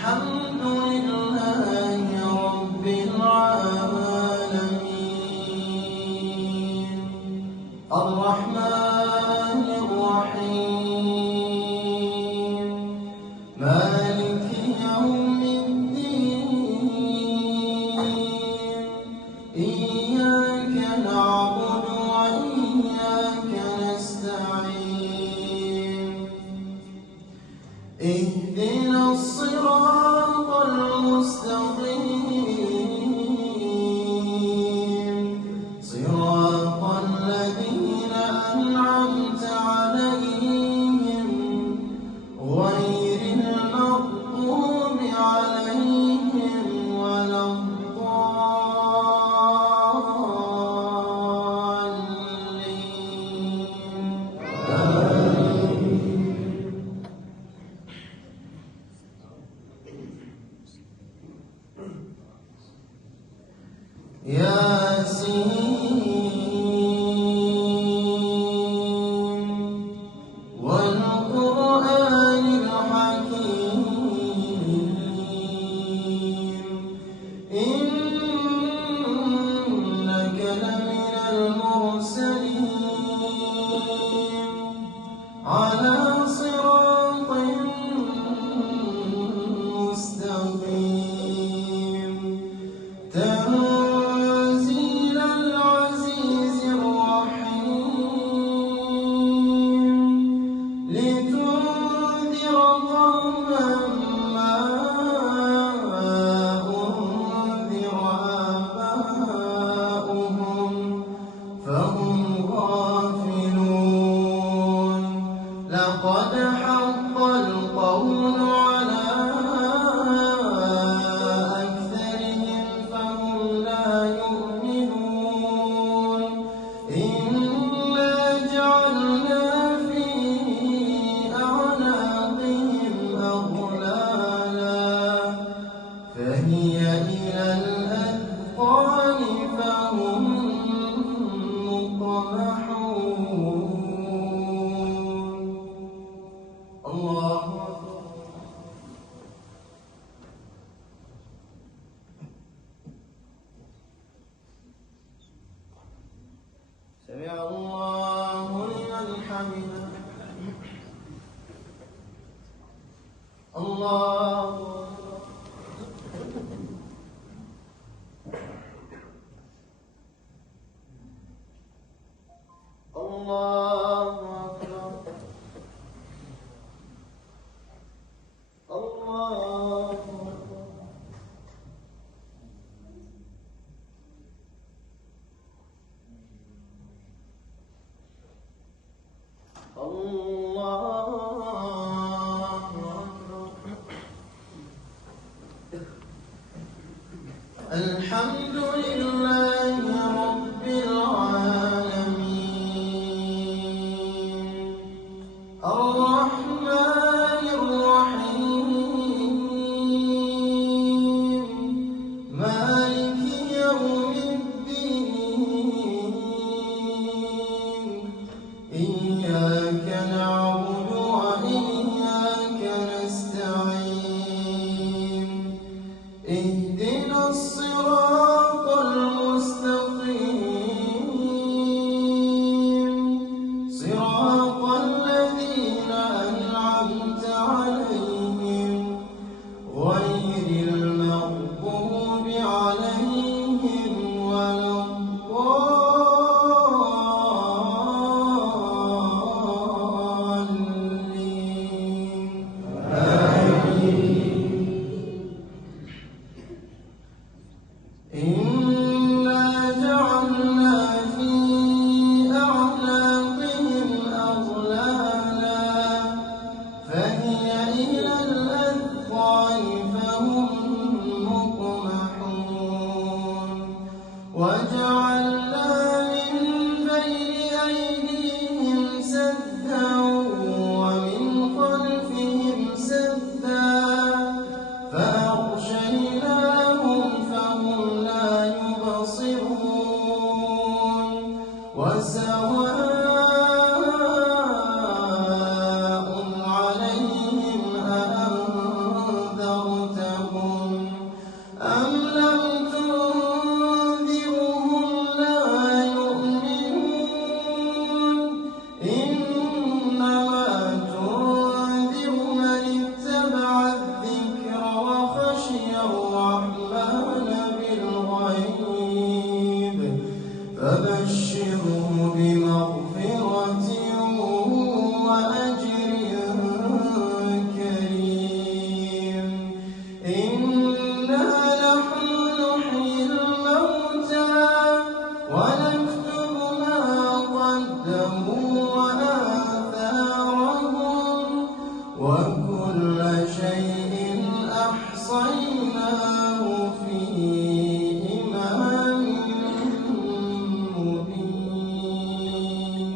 الحمد لله رب العالمين الرحمن الرحيم مالك يوم الدين إياك نعبد وإياك نستعين اهدنا الصراط المستقيم صراط الذين أنعمت عليهم غير المغضوب عليهم ولا ياسين والقرآن الحكيم إنك لمن المرسلين على صراط مستقيم تنزيل العزيز الرحيم لتنذر قوما ما أنذر آباؤهم فهم غافلون لقد حق القول على أكثرهم فهم لا يؤمنون إنا جعلنا في أعناقهم أغلالا فهي إلى الأذقان فهم مقمحون الله سمع الله لمن حمده الله الله أكبر الله أكبر الحمد لله